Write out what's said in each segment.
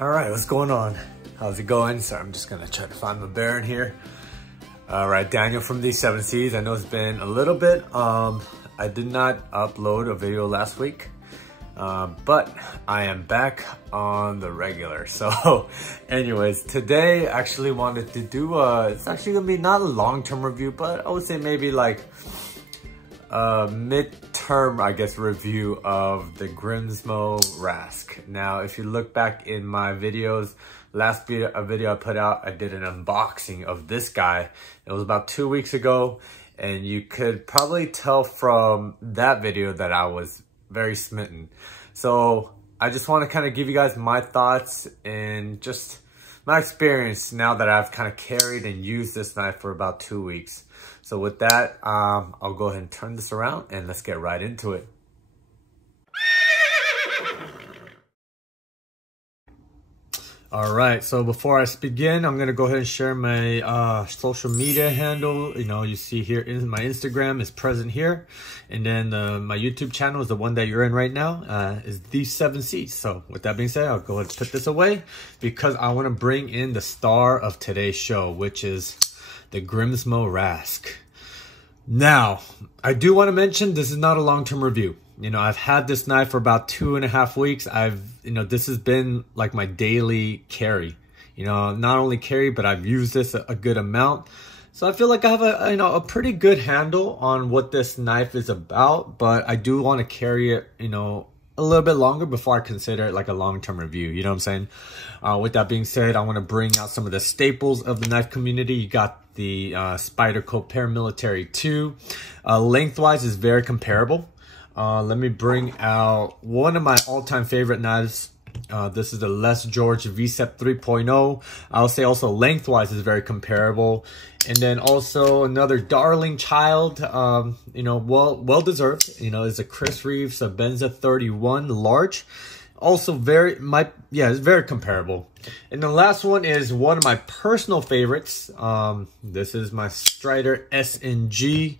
All right, what's going on? How's it going? So I'm just gonna try to find my bearing here. All right, Daniel from these 7 Cs. I know it's been a little bit. I did not upload a video last week, but I am back on the regular. So anyways, today I actually wanted to do it's actually gonna be not a long-term review, but I would say maybe like a mid-term, I guess, review of the Grimsmo Rask. Now, if you look back in my videos, last video I put out, I did an unboxing of this guy. It was about 2 weeks ago, and you could probably tell from that video that I was very smitten. So I just want to kind of give you guys my thoughts and just my experience now that I've kind of carried and used this knife for about 2 weeks. So with that, I'll go ahead and turn this around and let's get right into it. All right, so before I begin, I'm gonna go ahead and share my social media handle. You know, you see here in my Instagram is present here. And then my YouTube channel is the one that you're in right now, is these 7 Cs. So with that being said, I'll go ahead and put this away because I wanna bring in the star of today's show, which is the Grimsmo Rask. Now, I do want to mention this is not a long-term review. You know, I've had this knife for about 2.5 weeks. This has been like my daily carry. You know, not only carry, but I've used this a good amount. So I feel like I have a pretty good handle on what this knife is about, but I do want to carry it, a little bit longer before I consider it like a long-term review. You know what I'm saying? With that being said, I want to bring out some of the staples of the knife community. You got the Spyderco Paramilitary 2. Lengthwise is very comparable. Let me bring out one of my all-time favorite knives. This is the Les George VSEP 3.0. I'll say also lengthwise is very comparable. And then also another darling child, well deserved, is a Chris Reeves Benza 31 large. Also it's very comparable. And the last one is one of my personal favorites. This is my Strider SNG.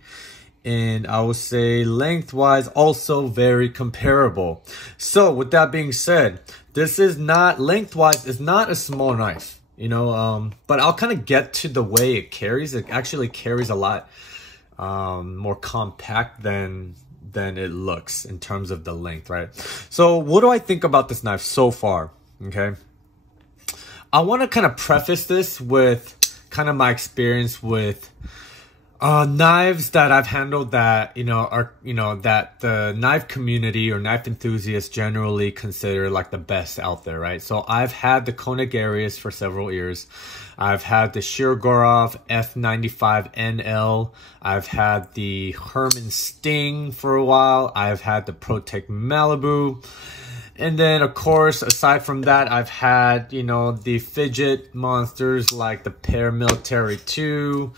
And I would say lengthwise also very comparable. So with that being said, this is not lengthwise, it's not a small knife, but I'll kind of get to the way it carries. It actually carries a lot more compact than it looks in terms of the length, right? So what do I think about this knife so far? Okay, I want to kind of preface this with kind of my experience with knives that I've handled that that the knife community or knife enthusiasts generally consider like the best out there, right? So I've had the Koenig Arius for several years. I've had the Shirogorov F95 NL. I've had the Herman Sting for a while. I've had the Protec Malibu. And then, of course, aside from that, I've had, the fidget monsters like the Paramilitary 2.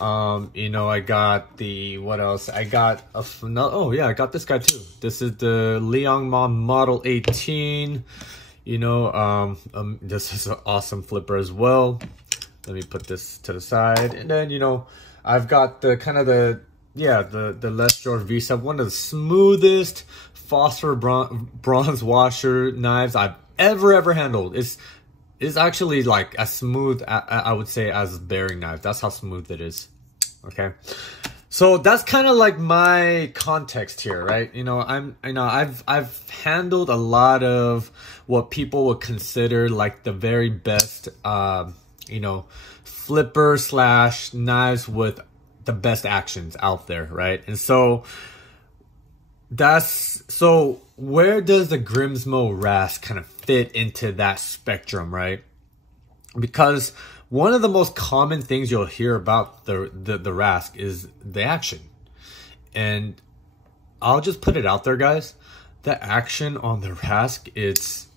I got the, what else? I got I got this guy too. This is the Liangma Model 18. This is an awesome flipper as well. Let me put this to the side. And then, I've got the kind of the Les George VSEP, one of the smoothest phosphor bronze washer knives I've ever handled. It's actually like as smooth, I would say, as a bearing knife. That's how smooth it is. Okay, so that's kind of like my context here, right? I've handled a lot of what people would consider like the very best, flipper / knives with the best actions out there, right? And so where does the Grimsmo Rask kind of fit into that spectrum, right? Because one of the most common things you'll hear about the Rask is the action. And I'll just put it out there, guys. The action on the Rask, it's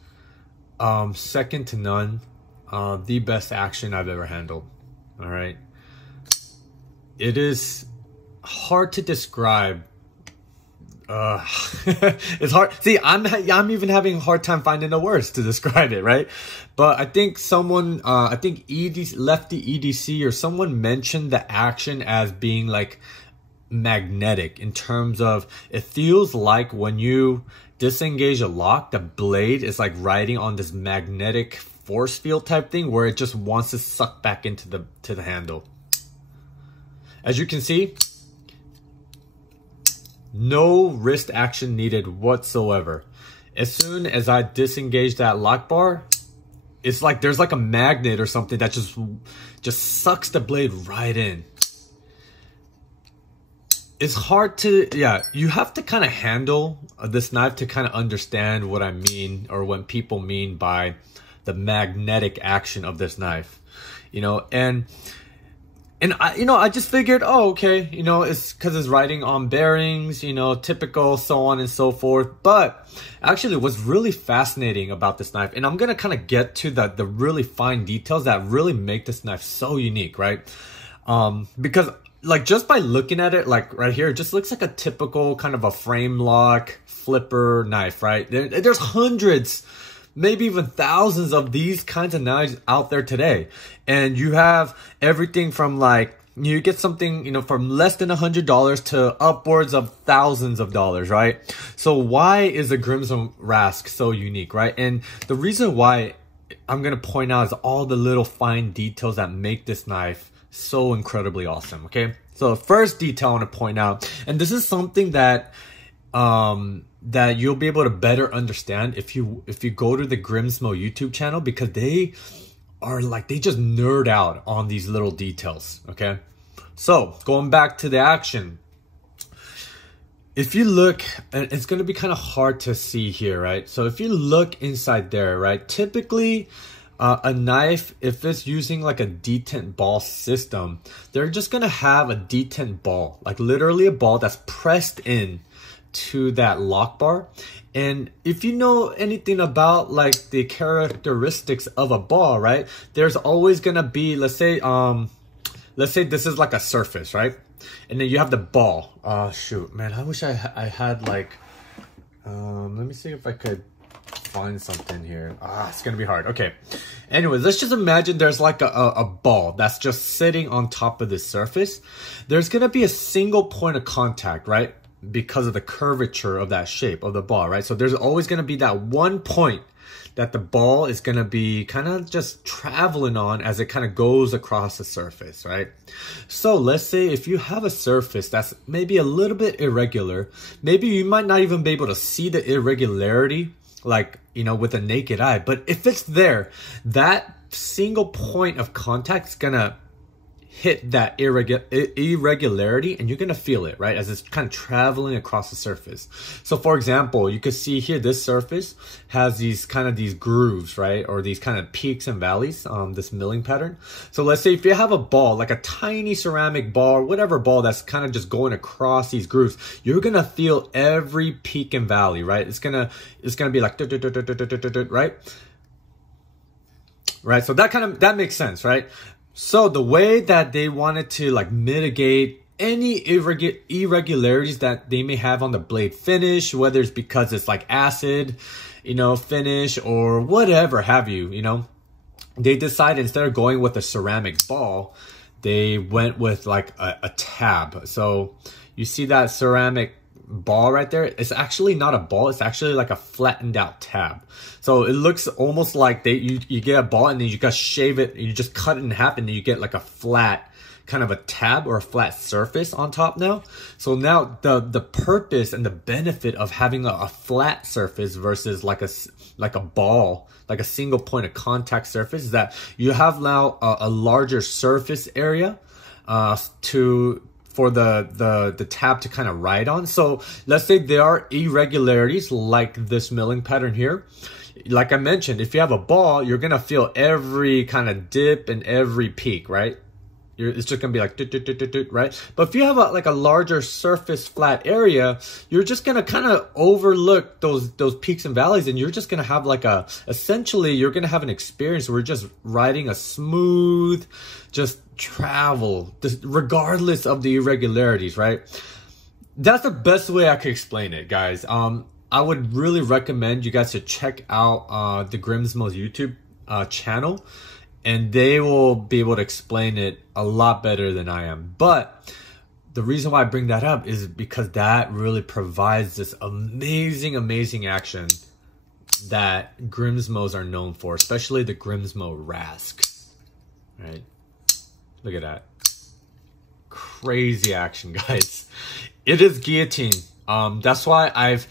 second to none. The best action I've ever handled. All right. It is hard to describe. It's hard. See, I'm even having a hard time finding the words to describe it, right? But I think someone, Lefty EDC or someone mentioned the action as being like magnetic in terms of it feels like when you disengage a lock, the blade is like riding on this magnetic force field type thing where it just wants to suck back into the handle. As you can see, no wrist action needed whatsoever. As soon as I disengage that lock bar, it's like there's like a magnet or something that just sucks the blade right in. It's hard to, yeah, you have to kind of handle this knife to kind of understand what I mean, or what people mean by the magnetic action of this knife, you know. And I, you know, I just figured, oh, okay, you know, it's because it's riding on bearings, you know, typical, so on and so forth. But actually what's really fascinating about this knife, and I'm going to kind of get to the really fine details that really make this knife so unique, right? Because like just by looking at it, like right here, it just looks like a typical kind of a frame lock flipper knife, right? There's hundreds, maybe even thousands of these kinds of knives out there today. And you have everything from like, you get something, you know, from less than $100 to upwards of thousands of dollars, right? So why is the Grimsmo Rask so unique, right? And the reason why I'm going to point out is all the little fine details that make this knife so incredibly awesome. Okay, so the first detail I want to point out, and this is something that that you'll be able to better understand if you go to the Grimsmo YouTube channel, because they are like, they just nerd out on these little details. Okay, so going back to the action, if you look, and it's going to be kind of hard to see here, right? So if you look inside there, right, typically a knife, if it's using like a detent ball system, they're just gonna have a detent ball, like literally a ball that's pressed in to that lock bar. And if you know anything about like the characteristics of a ball, right, there's always gonna be, let's say this is like a surface, right, and then you have the ball. Oh shoot, man, I wish I had like let me see if I could find something here. It's gonna be hard. Okay, anyways, let's just imagine there's like a ball that's just sitting on top of this surface. There's gonna be a single point of contact, right, because of the curvature of that shape of the ball, right? So there's always gonna be that one point that the ball is gonna be kind of just traveling on as it kind of goes across the surface, right? So let's say if you have a surface that's maybe a little bit irregular, maybe you might not even be able to see the irregularity, like, you know, with a naked eye. But if it's there, that single point of contact is gonna hit that irregularity, and you're gonna feel it, right, as it's kind of traveling across the surface. So for example, you can see here, this surface has these grooves, right, or these kind of peaks and valleys, this milling pattern. So let's say if you have a ball, like a tiny ceramic ball, or whatever ball that's kind of just going across these grooves, you're gonna feel every peak and valley, right? It's gonna be like right, so that makes sense, right? So the way that they wanted to like mitigate any irregularities that they may have on the blade finish, whether it's because it's like acid, you know, finish or whatever have you, you know, they decided instead of going with a ceramic ball, they went with like a tab. So you see that ceramic ball right there? It's actually not a ball, it's actually like a flattened out tab. So it looks almost like you get a ball and then you gotta shave it, you just cut it in half, and then you get like a flat kind of a tab or a flat surface on top now. So now the purpose and the benefit of having a flat surface versus like a ball, like a single point of contact surface, is that you have now a larger surface area for the tab to kind of ride on. So let's say there are irregularities like this milling pattern here. Like I mentioned, if you have a ball, you're gonna feel every kind of dip and every peak, right? It's just gonna be like right? But if you have like a larger surface flat area, you're just gonna kind of overlook those peaks and valleys, and you're just gonna have like essentially you're gonna have an experience where you're just riding a smooth, just travel, regardless of the irregularities, right? That's the best way I could explain it, guys. I would really recommend you guys to check out the Grimsmo's YouTube channel, and they will be able to explain it a lot better than I am. But the reason why I bring that up is because that really provides this amazing action that Grimsmos are known for, especially the Grimsmo Rask, right? Look at that. Crazy action, guys. It is Guillotine. That's why I've,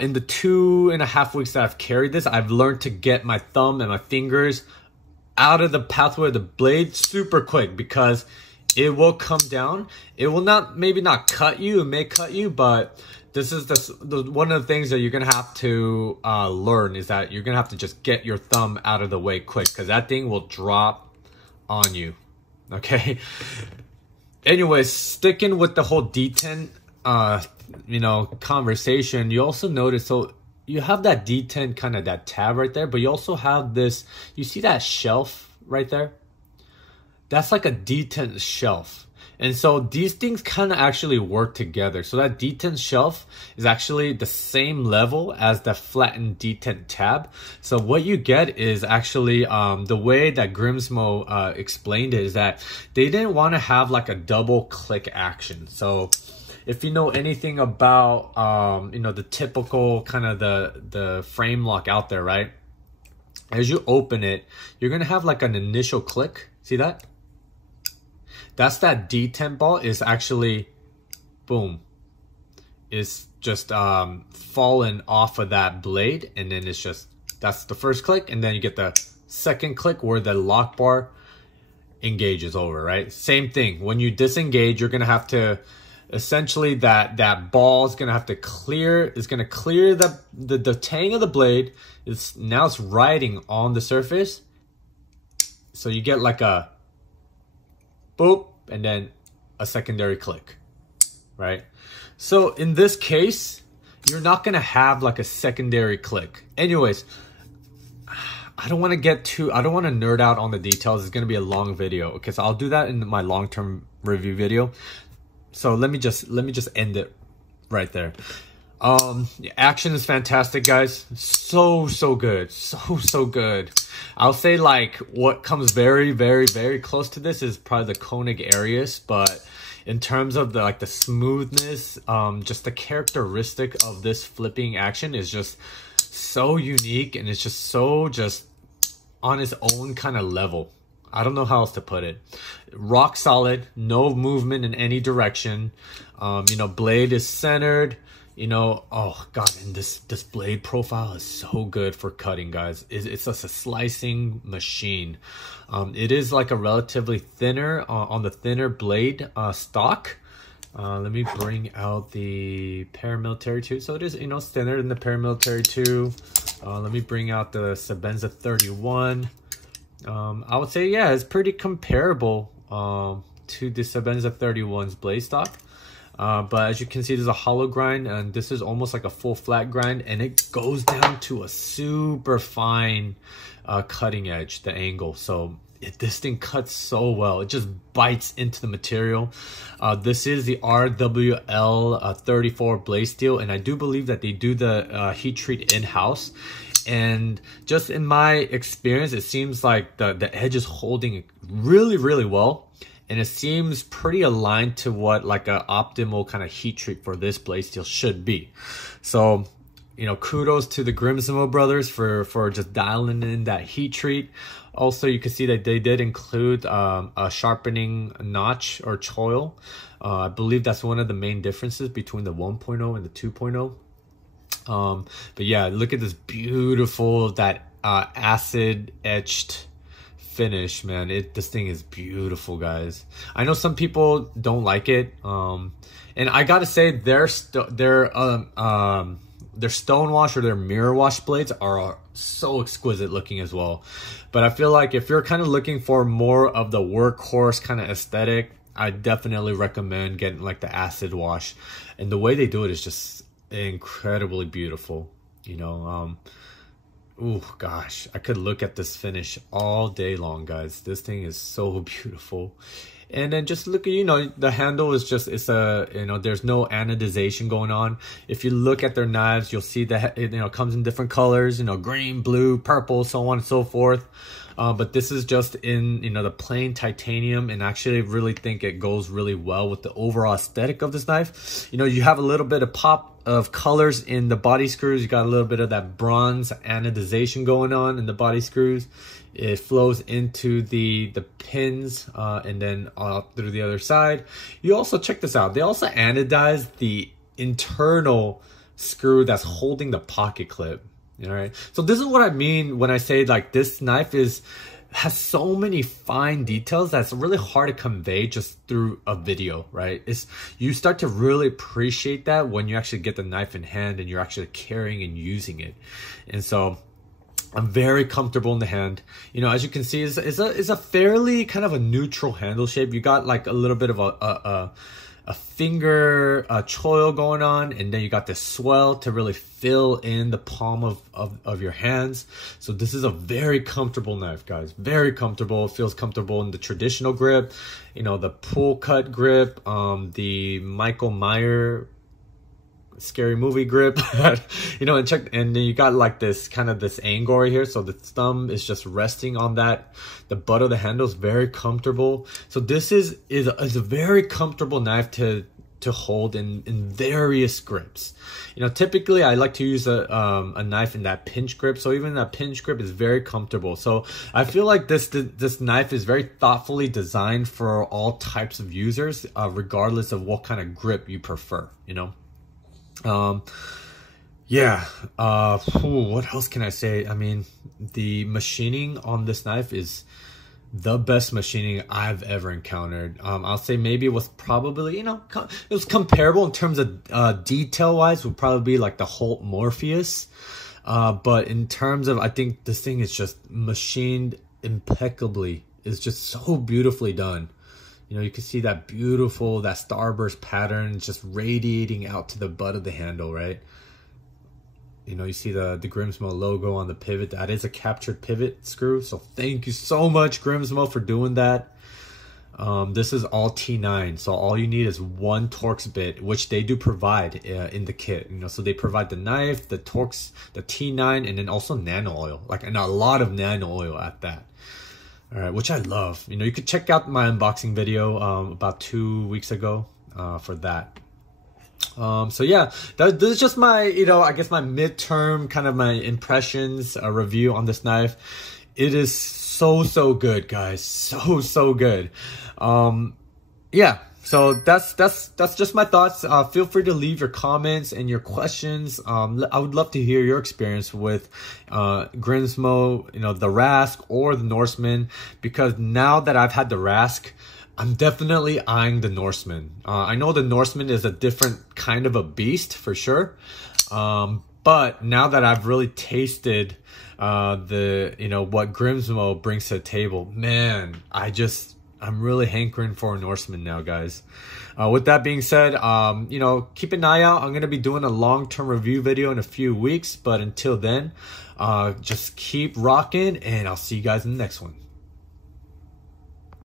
in the 2.5 weeks that I've carried this, I've learned to get my thumb and my fingers out of the pathway of the blade super quick, because it will come down. It will not, maybe not cut you. It may cut you, but this is one of the things that you're going to have to learn, is that you're going to have to just get your thumb out of the way quick, because that thing will drop on you. Okay. Anyways, sticking with the whole D10, you know, conversation, you also notice, so you have that D10 kind of that tab right there, but you also have this, you see that shelf right there? That's like a D10 shelf. And so these things kind of actually work together. So that D10 shelf is actually the same level as the flattened D10 tab. So what you get is actually the way that Grimsmo explained it is that they didn't want to have like a double click action. So if you know anything about you know, the typical kind of the frame lock out there, right? As you open it, you're gonna have like an initial click. See that? That's that D10 ball is actually, boom, is just fallen off of that blade, and then it's just, that's the first click, and then you get the second click where the lock bar engages over, right? Same thing. When you disengage, you're gonna have to, essentially that ball is gonna have to clear, is gonna clear the tang of the blade. Now it's riding on the surface. So you get like a boop, and then a secondary click, right? So in this case, you're not gonna have like a secondary click. Anyways, I don't wanna nerd out on the details. It's gonna be a long video. Okay, so I'll do that in my long-term review video. So let me just end it right there. Action is fantastic, guys. So good. So good. I'll say like what comes very close to this is probably the Koenig Arius, but in terms of the smoothness, just the characteristic of this flipping action is just so unique, and it's just so on its own kind of level. I don't know how else to put it. Rock solid, no movement in any direction. You know, blade is centered. You know, oh god, and this blade profile is so good for cutting, guys. It's just a slicing machine. It is like a relatively thinner, on the thinner blade stock. Let me bring out the paramilitary 2. So it is, you know, thinner than the paramilitary 2. Let me bring out the Sebenza 31. I would say, yeah, it's pretty comparable to the Sebenza 31's blade stock. But as you can see, there's a hollow grind, and this is almost like a full flat grind, and it goes down to a super fine cutting edge, the angle. So this thing cuts so well. It just bites into the material. This is the RWL 34 blade steel, and I do believe that they do the heat treat in-house. And just in my experience, it seems like the edge is holding really well. And it seems pretty aligned to what like an optimal kind of heat treat for this blade steel should be. So, you know, kudos to the Grimsmo brothers for just dialing in that heat treat. Also, you can see that they did include a sharpening notch or choil. I believe that's one of the main differences between the 1.0 and the 2.0. But yeah, look at this beautiful, that acid etched finish, man. This thing is beautiful, guys. I know some people don't like it, and I gotta say their stonewash or their mirror wash blades are so exquisite looking as well. But I feel like if you're kind of looking for more of the workhorse kind of aesthetic, I definitely recommend getting like the acid wash, and the way they do it is just incredibly beautiful, you know. Oh gosh, I could look at this finish all day long, guys. This thing is so beautiful. And then just look at, you know, the handle is just, it's a, you know, there's no anodization going on. If you look at their knives, you'll see that it, you know, comes in different colors, you know, green, blue, purple, so on and so forth. but this is just in, you know, the plain titanium, and actually really think it goes really well with the overall aesthetic of this knife. You know, you have a little bit of pop of colors in the body screws. You got a little bit of that bronze anodization going on in the body screws. It flows into the pins and then through the other side. You also, check this out, they also anodize the internal screw that's holding the pocket clip. All right, so this is what I mean when I say like this knife has so many fine details that's really hard to convey just through a video, right? You start to really appreciate that when you actually get the knife in hand and you're actually carrying and using it. And so I'm very comfortable in the hand. You know, as you can see, it's a fairly kind of a neutral handle shape. You got like a little bit of a finger choil going on, and then you got this swell to really fill in the palm of your hands. So this is a very comfortable knife, guys. Very comfortable. It feels comfortable in the traditional grip, you know, the pull cut grip, the Michael Myers scary movie grip, you know, and then you got like this kind of this angle right here, so the thumb is just resting on that. The butt of the handle is very comfortable. So this is a very comfortable knife to hold in various grips. You know, typically I like to use a knife in that pinch grip, so even that pinch grip is very comfortable. So I feel like this knife is very thoughtfully designed for all types of users, regardless of what kind of grip you prefer, you know. Yeah, what else can I say? I mean, the machining on this knife is the best machining I've ever encountered. I'll say maybe it was probably, you know, it was comparable in terms of detail wise, would probably be like the Holt Morpheus. But in terms of, I think this thing is just machined impeccably. It's just so beautifully done. You know, you can see that beautiful, that starburst pattern just radiating out to the butt of the handle, right? You know, you see the Grimsmo logo on the pivot. That is a captured pivot screw. So thank you so much, Grimsmo, for doing that. This is all T9. So all you need is one Torx bit, which they do provide in the kit. You know, so they provide the knife, the Torx, the T9, and then also nano oil. Like, and a lot of nano oil at that. All right, which I love. You know, you could check out my unboxing video about 2 weeks ago for that. So yeah, this is just my, you know, I guess my midterm kind of my impressions review on this knife. It is so good, guys. So good. Yeah. So that's just my thoughts. Feel free to leave your comments and your questions. I would love to hear your experience with Grimsmo, you know, the Rask or the Norseman, because now that I've had the Rask, I'm definitely eyeing the Norseman. I know the Norseman is a different kind of a beast for sure, but now that I've really tasted you know, what Grimsmo brings to the table, man, I'm really hankering for a Norseman now, guys. With that being said, you know, keep an eye out. I'm going to be doing a long-term review video in a few weeks. But until then, just keep rocking, and I'll see you guys in the next one.